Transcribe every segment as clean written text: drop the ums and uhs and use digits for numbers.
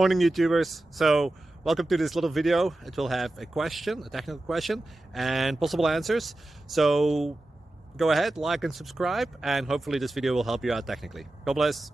Morning YouTubers. So welcome to this little video. It will have a question, a technical question, and possible answers. So go ahead, like and subscribe, and hopefully this video will help you out technically. God bless.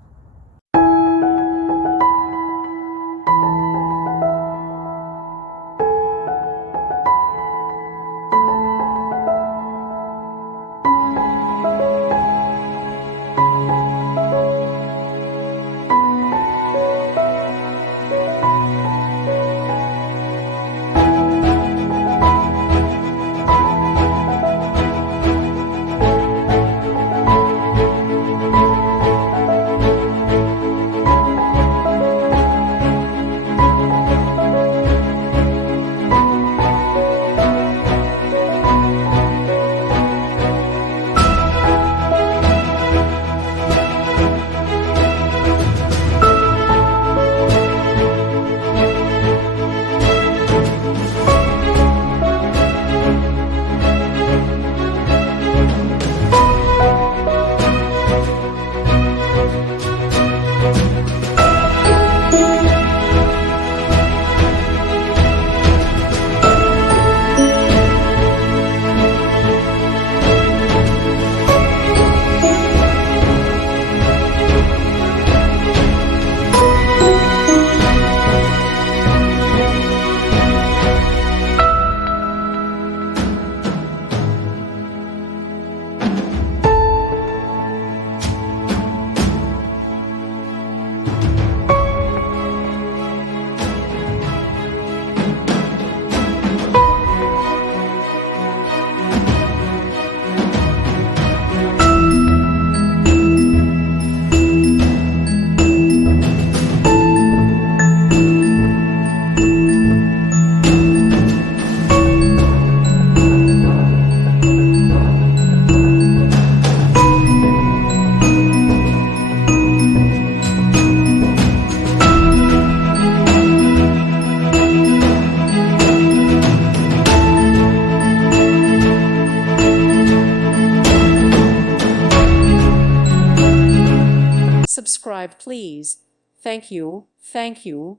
Subscribe, please. Thank you. Thank you.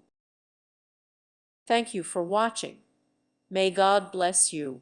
Thank you for watching. May God bless you.